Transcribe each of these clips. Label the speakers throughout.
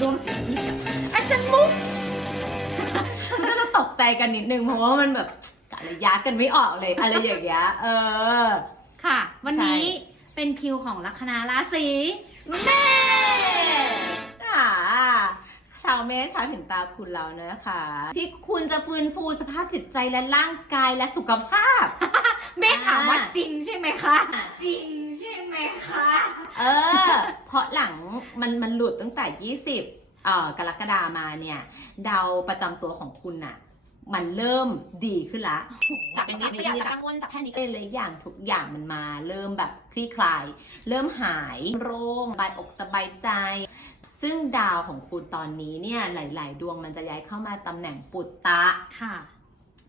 Speaker 1: ร่วมสิ่งที่กับอาจารย์มุกมันก็จะตกใจกันนิดนึงเพราะว่ามันแบบกะระยะกันไม่ออกเลยอะไรอย่างเงี้ยเออ
Speaker 2: ค่ะ วันนี้
Speaker 1: ใช่
Speaker 2: เป็นคิวของลัคนาราศี
Speaker 1: เมษอ่าชาวเมษค่ะถึงตาคุณแล้วนะคะ ที่คุณจะฟื้นฟูสภาพจิตใจและร่างกายและสุขภาพ
Speaker 2: เมษถามว่า
Speaker 1: อ่า
Speaker 2: จริงใช่ไหมคะ จริง ใช่ไหมคะ
Speaker 1: เออ เพราะหลังมันมันหลุดตั้งแต่ 20เอ่อกรกฎามาเนี่ย ดาวประจำตัวของคุณน่ะ มันเริ่มดีขึ้นละจากเป็นนิด
Speaker 2: ไม่อยาก
Speaker 1: ๆ
Speaker 2: จะ
Speaker 1: จาก
Speaker 2: กังวลจากแพนิค
Speaker 1: เลยอย่างทุกอย่างมันมา เริ่มแบบคลี่คลาย เริ่มหายโล่งสบายอกสบายใจ ซึ่งดาวของคุณตอนนี้เนี่ยหลาย ๆ ดวงมันจะย้ายเข้ามาตำแหน่งปุตตะ
Speaker 2: ค่ะ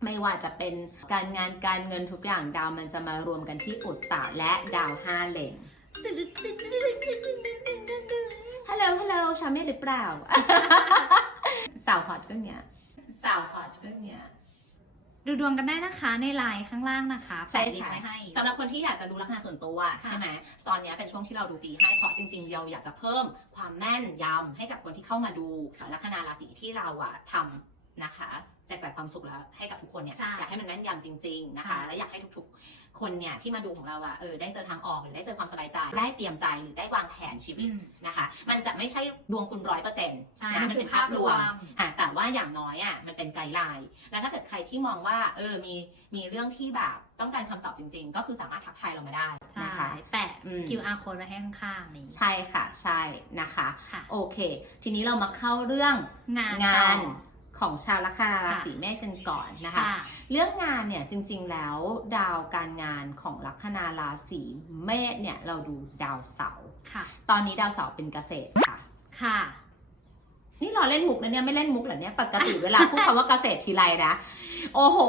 Speaker 1: ไม่ว่าจะเป็นการงานการเงินทุกอย่างดาวมันจะมารวมกันที่ปุตตะและดาวห้าเหล่งฮัลโหลฮัลโหลชาเม่หรือเปล่า สาวฮอตก็เนี้ยสาวฮอตก็เนี้ย
Speaker 2: ดูดวงกันได้นะคะในไลน์ข้างล่างนะคะ
Speaker 1: ใช่
Speaker 2: แปะลิง
Speaker 1: ค่ะ
Speaker 2: ก์ไว้ให้
Speaker 1: สำหรับคนที่อยากจะดูลักษณะส่วนตัวใช่ไหมตอนนี้เป็นช่วงที่เราดูฟรีให้เพราะจริงๆเราอยากจะเพิ่มความแม่นยำให้กับคนที่เข้ามาดูลัคนาราศีที่เราอะทำ นะคะแจกจ่ายความสุขแล้วให้กับทุกคนเนี่ย
Speaker 2: ใช่
Speaker 1: อยากให้มันแม่นยำจริง ๆนะคะ
Speaker 2: ค่ะ
Speaker 1: และอยากให้ทุกๆ คนเนี่ยที่มาดูของเราอะเออได้เจอทางออกหรือได้เจอความสบายใจได้เตรียมใจหรือได้วางแผนชีวิต
Speaker 2: อืม
Speaker 1: นะคะ มันจะไม่ใช่ดวงคุณร้อยเปอร์เซ็นต์
Speaker 2: ใช่
Speaker 1: นะ
Speaker 2: มั
Speaker 1: มันน
Speaker 2: คื
Speaker 1: เป็
Speaker 2: อน
Speaker 1: ภาพรวม
Speaker 2: ภาพรวม
Speaker 1: อะแต่ว่าอย่างน้อยอะมันเป็นไกด์ไลน์แล้วถ้าเกิดใครที่มองว่าเออมีมีเรื่องที่แบบต้องการคำตอบจริง ๆ ก็คือสามารถทักทายเรามาได้
Speaker 2: ใช่
Speaker 1: นะคะ
Speaker 2: แปะ
Speaker 1: อืม
Speaker 2: QR code ไว้ให้ข้างๆนี่
Speaker 1: ใช่ค่ะใช่นะคะ
Speaker 2: ค่ะ
Speaker 1: โอเค ทีนี้เรามาเข้าเรื่อง
Speaker 2: งาน
Speaker 1: งา
Speaker 2: ต่อ
Speaker 1: น ของชาวลัคนารา
Speaker 2: ค่ะ
Speaker 1: ศีเมษกันก่อนนะคะ
Speaker 2: ค่ะ
Speaker 1: เรื่องงานเนี่ยจริงๆแล้วดาวการงานของลัคนาราศีเมษเนี่ยเราดูดาวเสาร์
Speaker 2: ค่ะ
Speaker 1: ตอนนี้ดาวเสาร์เป็นเกษตรค่ะ
Speaker 2: ค่ะ
Speaker 1: นี่เราเล่นมุกนะเนี่ยไม่เล่นมุกเหรอเนี่ยปกติเวลาพูดคำว่าเกษตรทีไรนะโอ้โห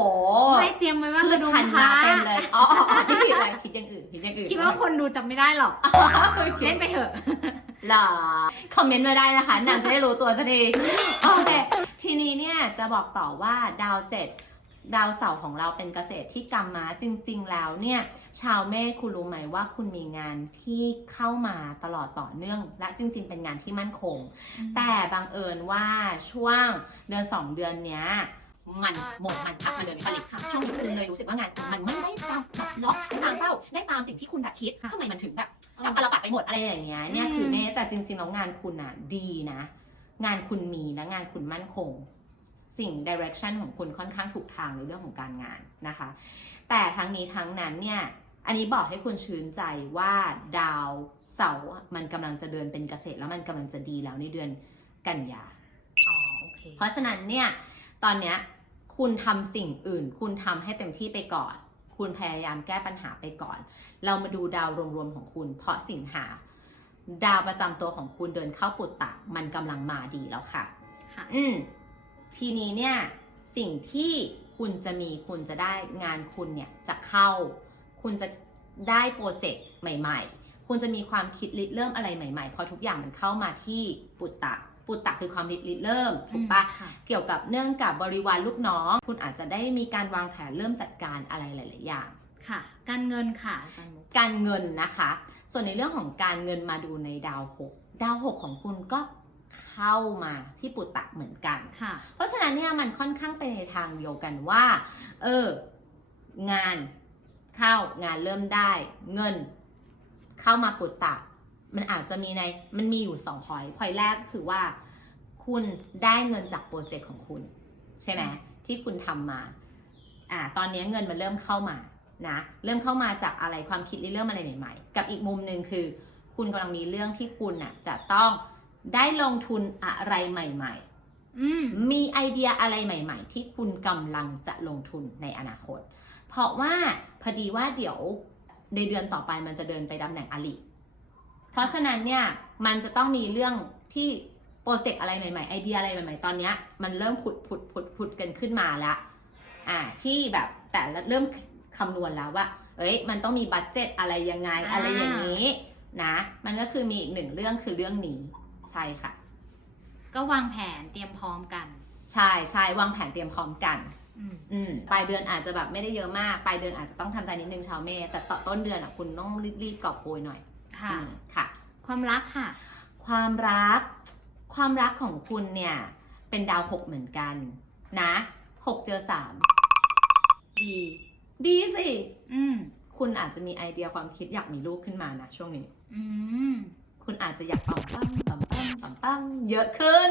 Speaker 2: ไม่เตรียมไว้ว่า
Speaker 1: พื
Speaker 2: ก
Speaker 1: ช
Speaker 2: ระดุม
Speaker 1: พันธุ์
Speaker 2: พระ
Speaker 1: มาเต็มเลยอ๋ออ๋ออ๋อที่ผิดอะไรผิดอย่างอื่นผิดอย่างอื่น
Speaker 2: คิดว่าคนดูจำไม่ได้หรอก
Speaker 1: เล่
Speaker 2: เล่
Speaker 1: น
Speaker 2: น
Speaker 1: ไป
Speaker 2: ไปเถอะ
Speaker 1: หรอคอมเมนต์มาได้นะคะนางจะได้รู้ตัวสักทีโอเค ทีนี้เนี่ยจะบอกต่อว่าดาวเจ็ดดาวเสาร์ของเราเป็นเกษตรที่กรรมมาจริง ๆ แล้วเนี่ย ชาวเมษคุณรู้ไหมว่าคุณมีงานที่เข้ามาตลอดต่อเนื่อง และจริง ๆ เป็นงานที่มั่นคง แต่บังเอิญว่าช่วงเดือนสองเดือนเนี้ยมันหมดมันพักมันเดินไม่ผลิตค่ะช่วงนี้คุณเลยรู้สึกว่างานคุณมันไม่ได้ตามแบบล็อกได้ตามเป้าได้ตามสิ่งที่คุณแบบคิด
Speaker 2: ค่ะ
Speaker 1: ทำไมมันถึงแบบตามตลปัดไปหมดอะไรอย่างเงี้ยเนี่ย
Speaker 2: อืม
Speaker 1: คือเมแต่จริงๆแล้วงานคุณอะดีนะ งานคุณมีและงานคุณมั่นคง สิ่ง direction ของคุณค่อนข้างถูกทางในเรื่องของการงานนะคะ แต่ทั้งนี้ทั้งนั้นเนี่ย อันนี้บอกให้คุณชื่นใจว่าดาวเสาร์มันกำลังจะเดินเป็นเกษตรแล้วมันกำลังจะดีแล้วในเดือนกันยา
Speaker 2: อ๋อโอเค
Speaker 1: เพราะฉะนั้นเนี่ย ตอนเนี้ยคุณทำสิ่งอื่น คุณทำให้เต็มที่ไปก่อน คุณพยายามแก้ปัญหาไปก่อน เรามาดูดาวรวมๆของคุณ เพราะสิงหา ดาวประจำตัวของคุณเดินเข้าปุตตะมันกำลังมาดีแล้วค่ะ
Speaker 2: ค่ะ
Speaker 1: อืมทีนี้เนี่ยสิ่งที่คุณจะมีคุณจะได้งานคุณเนี่ยจะเข้า คุณจะได้โปรเจกต์ใหม่ๆ คุณจะมีความคิดริเริ่มอะไรใหม่ๆ พอทุกอย่างมันเข้ามาที่ปุตตะ ปุตตะคือความคิดริเริ่มถูกปะ
Speaker 2: ค่ะ
Speaker 1: เกี่ยวกับเนื่องกับบริวารลูกน้อง คุณอาจจะได้มีการวางแผนเริ่มจัดการอะไรหลาย ๆ อย่าง
Speaker 2: ค่ะ การเงินค่ะอาจารย์มุก
Speaker 1: การเงินนะคะ ส่วนในเรื่องของการเงินมาดูในดาวหกดาวหกของคุณก็เข้ามาที่ปุตตะเหมือนกัน
Speaker 2: ค่ะ
Speaker 1: เพราะฉะนั้นเนี่ยมันค่อนข้างไปในทางเดียวกันว่า เออ งานเข้างานเริ่มได้ เงินเข้ามาปุตตะ มันอาจจะมีในมันมีอยู่สองพอยพอยแรกก็คือว่า คุณได้เงินจากโปรเจกต์ของคุณ ใช่ไหมที่คุณทำมา อ่า ตอนนี้เงินมันเริ่มเข้ามา นะเริ่มเข้ามาจากอะไรความคิดเริ่มอะไรใหม่ๆ กับอีกมุมหนึ่งคือ คุณกำลังมีเรื่องที่คุณน่ะจะต้องได้ลงทุนอะไรใหม่ๆ
Speaker 2: อืม
Speaker 1: มีไอเดียอะไรใหม่ ๆ ที่คุณกำลังจะลงทุนในอนาคต เพราะว่าพอดีว่าเดี๋ยวในเดือนต่อไปมันจะเดินไปตำแหน่งอลิเพราะฉะนั้นเนี่ยมันจะต้องมีเรื่องที่โปรเจกต์อะไรใหม่ๆ ไอเดียอะไรใหม่ๆ ตอนเนี้ยมันเริ่มผุดผุดผุดผุดกันขึ้นมาแล้ว อ่า ที่แบบแต่ละเริ่ม คำนวณแล้วว่า เอ้ย มันต้องมีบัตเจ็ตอะไรยังไง
Speaker 2: อ่า
Speaker 1: อะไรอย่างนี้นะ มันก็คือมีอีกหนึ่งเรื่องคือเรื่องนี้ ใช่ค่ะ
Speaker 2: ก็วางแผนเตรียมพร้อมกัน
Speaker 1: ใช่ใช่วางแผนเตรียมพร้อมกัน
Speaker 2: อืม
Speaker 1: อืมปลายเดือนอาจจะแบบไม่ได้เยอะมาก ปลายเดือนอาจจะต้องทำใจนิดนึงชาวเมษแต่ต่อต้นเดือนอะคุณต้องรีบๆกอบโกยหน่อย
Speaker 2: ค่ะ
Speaker 1: อืมค่ะ
Speaker 2: ความรักค่ะ
Speaker 1: ความรัก ความรักของคุณเนี่ย เป็นดาวหกเหมือนกัน นะหกเจอสามดี ดีสิ
Speaker 2: อืม
Speaker 1: คุณอาจจะมีไอเดียความคิดอยากมีลูกขึ้นมานะช่วงนี้
Speaker 2: อืม
Speaker 1: คุณอาจจะอยากปั๊มปั้มปั๊มปั้มปั๊มปั้มเยอะขึ้น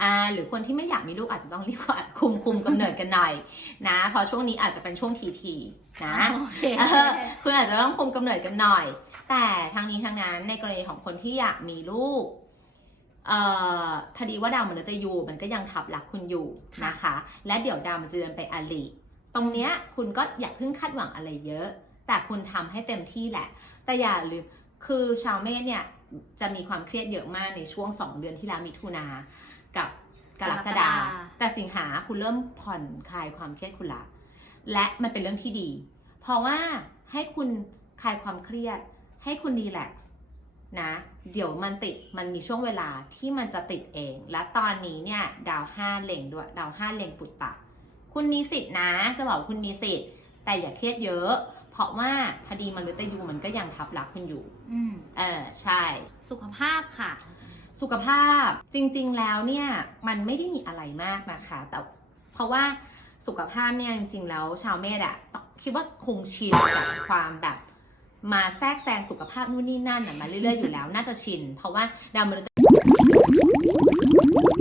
Speaker 1: อ่า หรือคนที่ไม่อยากมีลูกอาจจะต้องรีบว่าคุมคุมกำเนิดกันหน่อยนะเพราะช่วงนี้อาจจะเป็นช่วงทีทีนะ
Speaker 2: โอเค
Speaker 1: เออคุณอาจจะต้องคุมกำเนิดกันหน่อย แต่ทางนี้ทางนั้นในกรณีของคนที่อยากมีลูก เอ่อพอดีว่าดาวมฤตยูมันก็ยังทับหลักคุณอยู่นะคะ และเดี๋ยวดาวมันจะเดินไปอลิ ตรงเนี้ยคุณก็อย่าเพิ่งคาดหวังอะไรเยอะ แต่คุณทำให้เต็มที่แหละ แต่อย่าลืมคือชาวเมษเนี่ยจะมีความเครียดเยอะมากในช่วง 2 เดือนที่แล้วมิถุนากับกรกฎาคมแต่สิงหาคุณเริ่มผ่อนคลายความเครียดคุณละและมันเป็นเรื่องที่ดี เพราะว่าให้คุณคลายความเครียด ให้คุณรีแลกซ์นะ เดี๋ยวมันติดมันมีช่วงเวลาที่มันจะติดเอง และตอนนี้เนี่ยดาวห้าเล็งด้วยดาวห้าเล็งปุตตะ คุณมีสิทธินะ จะบอกว่าคุณมีสิทธิ์แต่อย่าเครียดเยอะ เพราะว่าพอดีมฤตยูมันก็ยังทับลักคุณอยู่
Speaker 2: อืม
Speaker 1: เออใช่
Speaker 2: สุขภาพค่ะ
Speaker 1: สุขภาพจริงๆแล้วเนี่ยมันไม่ได้มีอะไรมากนะคะ แต่เพราะว่าสุขภาพเนี่ยจริงๆแล้วชาวเมษอะคิดว่าคงชินกับความแบบมาแทรกแซงสุขภาพนู่นนี่นั่นอะมาเรื่อยๆอยู่แล้ว น่าจะชิน เพราะว่าดาวมฤต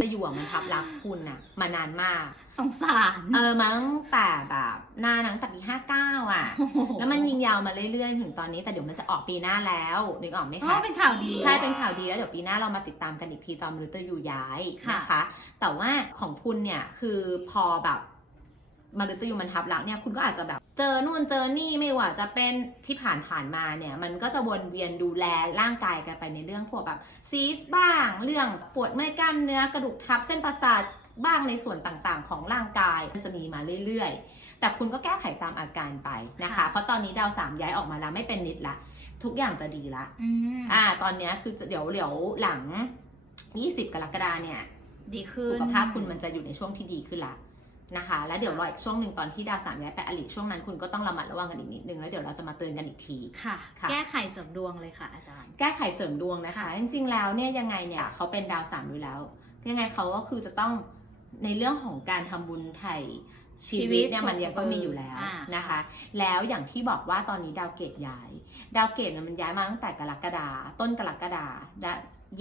Speaker 1: จะอยู่อะมันทับลักคุณอะมานานมาก
Speaker 2: สงสาร
Speaker 1: เออมาตั้งแต่แบบนานตั้งแต่ปีห้าเก้าอะ
Speaker 2: โอ้โห
Speaker 1: แล้วมันยิงยาวมาเรื่อยๆ ถึงตอนนี้ แต่เดี๋ยวมันจะออกปีหน้าแล้วนึกออกไหม
Speaker 2: อ๋อ
Speaker 1: คะ
Speaker 2: เป็นข่าวดี
Speaker 1: ใช่ เป็นข่าวดีแล้วเดี๋ยวปีหน้าเรามาติดตามกันอีกทีตอนมฤตยูย้าย
Speaker 2: ค่ะ
Speaker 1: นะคะ แต่ว่าของคุณเนี่ยคือพอแบบมฤตยูมันทับแล้วเนี่ยคุณก็อาจจะแบบ เจอนู่นเจอนี่ไม่ว่าจะเป็นที่ผ่านผ่านๆมาเนี่ย มันก็จะวนเวียนดูแลร่างกายกันไปในเรื่องพวกแบบซีสบ้าง เรื่องปวดเมื่อยกล้ามเนื้อกระดูกทับเส้นประสาทบ้างในส่วนต่างๆ ของร่างกายมันจะมีมาเรื่อยๆ แต่คุณก็แก้ไขตามอาการไปนะคะ
Speaker 2: ค่ะ
Speaker 1: เพราะตอนนี้ดาวสามย้ายออกมาแล้วไม่เป็นนิดละ ทุกอย่างจะดีละ
Speaker 2: อืม
Speaker 1: อ่า ตอนเนี้ยคือจะเดี๋ยวเดี๋ยวหลัง 20 กรกฎาเนี่ย
Speaker 2: ดีขึ้น
Speaker 1: สุขภาพคุณมันจะอยู่ในช่วงที่ดีขึ้นละ นะคะ แล้วเดี๋ยวรออีกช่วงหนึ่งตอนที่ดาวสามย้ายไปอลิช่วงนั้นคุณก็ต้องระมัดระวังกันอีกนิดนึงแล้วเดี๋ยวเราจะมาเตือนกันอีกที
Speaker 2: ค่ะ
Speaker 1: ค่ะ
Speaker 2: แก้ไขเสริมดวงเลยค่ะอาจารย์
Speaker 1: แก้ไขเสริมดวงนะคะ จริงๆแล้วเนี่ยยังไงเนี่ยเขาเป็นดาวสามอยู่แล้ว ยังไงเขาก็คือจะต้องในเรื่องของการทำบุญไถ่ชีวิตเนี่ยมันยังต้องมีอยู่แล้ว
Speaker 2: อ่า
Speaker 1: นะคะ แล้วอย่างที่บอกว่าตอนนี้ดาวเกตย้าย ดาวเกตเนี่ยมันย้ายมาตั้งแต่กรกฎาต้นกรกฎาและ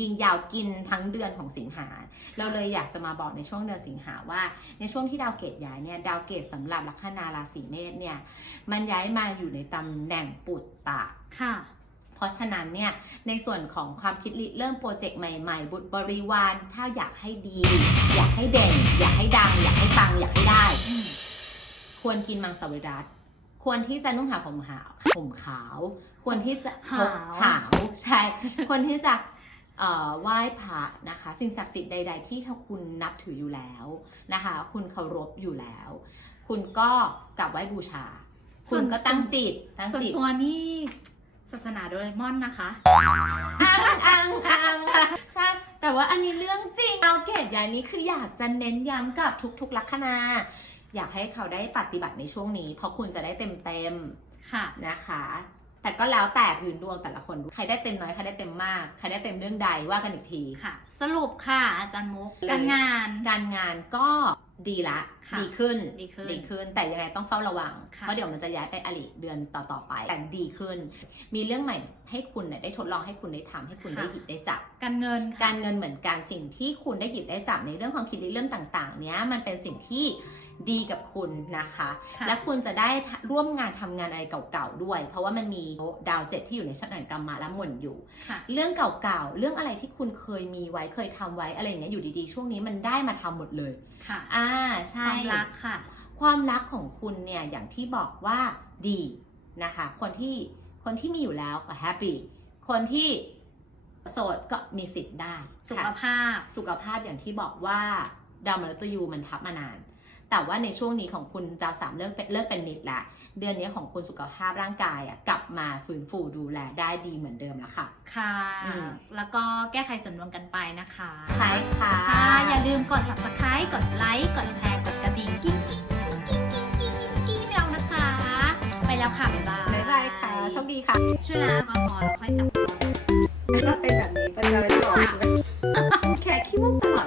Speaker 1: ยิงยาวกินทั้งเดือนของสิงหา เราเลยอยากจะมาบอกในช่วงเดือนสิงหาว่า ในช่วงที่ดาวเกตย้ายเนี่ยดาวเกตสำหรับลัคนาราศีเมษเนี่ยมันย้ายมาอยู่ในตำแหน่งปุตตะ
Speaker 2: ค่ะ
Speaker 1: เพราะฉะนั้นเนี่ยในส่วนของความคิดริเริ่มโปรเจกต์ใหม่ๆ บุตรบริวารถ้าอยากให้ดี อยากให้เด่น อยากให้ดัง อยากให้ปังอยากให้ได้
Speaker 2: อืม
Speaker 1: ควรกินมังสวิรัตควรที่จะนุ่งขาวห่มขาวห่มขาว ควรที่จะ
Speaker 2: หาว
Speaker 1: หาวใช่ควรที่จะเอ่อ ไหว้พระนะคะสิ่งศักดิ์สิทธิ์ใด ๆ ที่ถ้าคุณนับถืออยู่แล้วนะคะ คุณเคารพอยู่แล้ว คุณก็กลับไหว้บูชา คุณก็ตั้งจิตตั้ง
Speaker 2: ส่วน
Speaker 1: จิต
Speaker 2: ตัวนี่ศาสนาโดเรมอนนะคะ
Speaker 1: อังอังอังใช่แต่ว่าอันนี้เรื่องจริงเอาเกตอย่างนี้คืออยากจะเน้นย้ำกับทุกๆลัคนาอยากให้เขาได้ปฏิบัติในช่วงนี้ เพราะคุณจะได้เต็มเต็ม
Speaker 2: ค่ะ
Speaker 1: ๆนะคะ แต่ก็แล้วแต่พื้นดวงแต่ละคนใครได้เต็มน้อยใครได้เต็มมากใครได้เต็มเรื่องใดว่ากันอีกที
Speaker 2: ค่ะ สรุปค่ะอาจารย์มุก
Speaker 1: เลย
Speaker 2: การงาน
Speaker 1: การงานก็ดีละ
Speaker 2: ค่ะ
Speaker 1: ดีขึ้น
Speaker 2: ดีขึ้น
Speaker 1: ดีขึ้น แต่ยังไงต้องเฝ้าระวัง
Speaker 2: ค่ะ
Speaker 1: เพราะเดี๋ยวมันจะย้ายไปอลิเดือนต่อๆไป แต่ดีขึ้น มีเรื่องใหม่ให้คุณเนี่ยได้ทดลองให้คุณได้ทำให้คุณได้หยิบได้จับ
Speaker 2: การเงินค่ะ
Speaker 1: การเงินเหมือนกัน สิ่งที่คุณได้หยิบได้จับในเรื่องความคิดในเรื่องต่าง ๆ เนี้ยมันเป็นสิ่งที่ ดีกับคุณนะคะ
Speaker 2: ค่ะ
Speaker 1: และคุณจะได้ร่วมงานทำงานอะไรเก่าๆด้วย เพราะว่ามันมีดาวเจ็ดที่อยู่ในชันกรรมมาและหมุนอยู่
Speaker 2: ค่ะ
Speaker 1: เรื่องเก่าๆ เรื่องอะไรที่คุณเคยมีไว้เคยทำไว้อะไรอย่างเงี้ยอยู่ดีๆ ช่วงนี้มันได้มาทำหมดเลย
Speaker 2: ค่ะ
Speaker 1: อ่า
Speaker 2: ค
Speaker 1: ใช่
Speaker 2: วามรักค่ะ
Speaker 1: ความรักของคุณเนี่ยอย่างที่บอกว่าดีนะคะ คนที่คนที่มีอยู่แล้วก็แฮปปี้คนที่โสดก็มีสิทธิ์ได้
Speaker 2: สุ
Speaker 1: ค่ะ
Speaker 2: ขภาพ
Speaker 1: สุขภาพอย่างที่บอกว่าดาวมฤตยูมันทับมานาน แต่ว่าในช่วงนี้ของคุณดาวสามเลิกเป็นเลิกเป็นนิดละ เดือนนี้ของคุณสุขภาพร่างกายอะกลับมาฟื้นฟูดูแลได้ดีเหมือนเดิมแล้วค่ะ
Speaker 2: ค่ะ
Speaker 1: อืม
Speaker 2: แล้วก็แก้ไขเสริมดวงกันไปนะคะ
Speaker 1: ใช่ค่ะ
Speaker 2: ค่ะ อย่าลืมกด subscribe กดไลค์ กดแชร์ กดกระดิ่งกิ๊งกิ๊งกิ๊งกิ๊งกิ๊งกิ๊งกิ๊งให้เรานะคะ ไปแล้วค่ะ บ๊ายบาย
Speaker 1: บ๊ายบายค่ะโชคดีค่ะ
Speaker 2: ช่วยล้างแอลกอฮอล์แล้วค่อยจับตัว
Speaker 1: ถ้าเป็นแบบนี้เป็นอะไรต่อแค่คิพี่ว่าตลอด